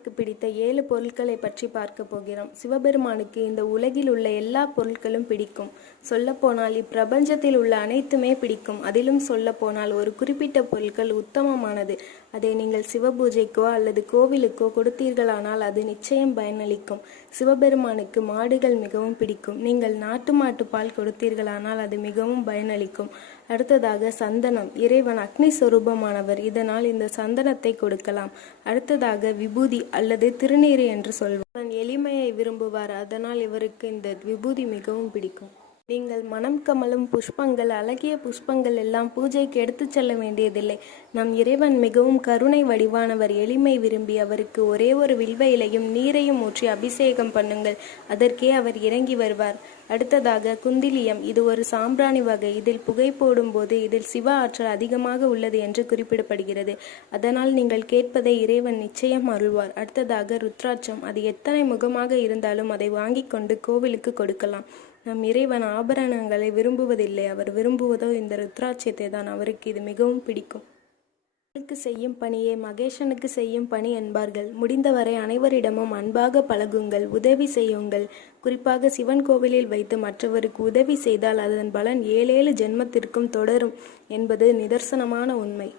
சிவபெருமானுக்கு பிடித்த 7 பொருட்களை பற்றி பார்க்க போகிறோம். சிவபெருமானுக்கு இந்த உலகில் உள்ள எல்லா பொருட்களும் பிடிக்கும். சொல்லப்போனால் இப்பிரபஞ்சத்தில் உள்ள அனைத்துமே பிடிக்கும். அதிலும் சொல்லப்போனால் ஒரு குறிப்பிட்ட பொருட்கள் உத்தமமானது. அதை நீங்கள் சிவபூஜைக்கோ அல்லது கோவிலுக்கோ கொடுத்தீர்களானால் அது நிச்சயம் பயனளிக்கும். சிவபெருமானுக்கு மாடுகள் மிகவும் பிடிக்கும். நீங்கள் நாட்டு மாட்டு பால் கொடுத்தீர்களானால் அது மிகவும் பயனளிக்கும். அடுத்ததாக சந்தனம். இறைவன் அக்னி சொரூபமானவர். இதனால் இந்த சந்தனத்தை கொடுக்கலாம். அடுத்ததாக விபூதி அல்லது திருநீறு என்று சொல்வார். எளிமையை விரும்புவார். அதனால் இவருக்கு இந்த விபூதி மிகவும் பிடிக்கும். நீங்கள் மனம் கமலும் புஷ்பங்கள், அழகிய புஷ்பங்கள் எல்லாம் பூஜைக்கு எடுத்துச் செல்ல வேண்டியதில்லை. நம் இறைவன் மிகவும் கருணை வடிவானவர். எளிமை விரும்பி அவருக்கு ஒரே ஒரு வில்வ இலையும் நீரையும் ஊற்றி அபிஷேகம் பண்ணுங்கள். அதற்கே அவர் இறங்கி வருவார். அடுத்ததாக குந்திலியம். இது ஒரு சாம்பிராணி வகை. இதில் புகை போடும்போது இதில் சிவ ஆற்றல் அதிகமாக உள்ளது என்று குறிப்பிடப்படுகிறது. அதனால் நீங்கள் கேட்பதை இறைவன் நிச்சயம் அருள்வார். அடுத்ததாக ருத்ராட்சம். அது எத்தனை முகமாக இருந்தாலும் அதை வாங்கி கொண்டு கோவிலுக்கு கொடுக்கலாம். நம் இறைவன் ஆபரணங்களை விரும்புவதில்லை. அவர் விரும்புவதோ இந்த ருத்ராட்சத்தை தான். அவருக்கு இது மிகவும் பிடிக்கும். மகளுக்கு செய்யும் பணியே மகேஷனுக்கு செய்யும் பணி என்பார்கள். முடிந்தவரை அனைவரிடமும் அன்பாக பழகுங்கள், உதவி செய்யுங்கள். குறிப்பாக சிவன் கோவிலில் வைத்து மற்றவருக்கு உதவி செய்தால் அதன் பலன் 7 ஜென்மத்திற்கும் தொடரும் என்பது நிதர்சனமான உண்மை.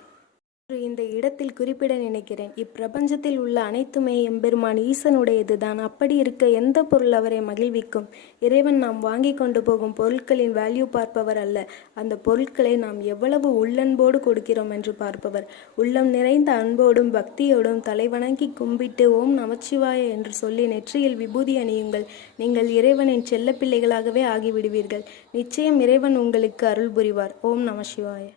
இந்த இடத்தில் குறிப்பிட நினைக்கிறேன். இப்பிரபஞ்சத்தில் உள்ள அனைத்துமே எம்பெருமான் ஈசனுடையதுதான். அப்படி இருக்க எந்த பொருள் அவரை மகிழ்விக்கும்? இறைவன் நாம் வாங்கி கொண்டு போகும் பொருட்களின் வேல்யூ பார்ப்பவர் அல்ல. அந்த பொருட்களை நாம் எவ்வளவு உள்ளன்போடு கொடுக்கிறோம் என்று பார்ப்பவர். உள்ளம் நிறைந்த அன்போடும் பக்தியோடும் தலைவணங்கி கும்பிட்டு ஓம் நமச்சிவாய என்று சொல்லி நெற்றியில் விபூதி அணியுங்கள். நீங்கள் இறைவனின் செல்ல பிள்ளைகளாகவே ஆகிவிடுவீர்கள். நிச்சயம் இறைவன் உங்களுக்கு அருள் புரிவார். ஓம் நமசிவாய.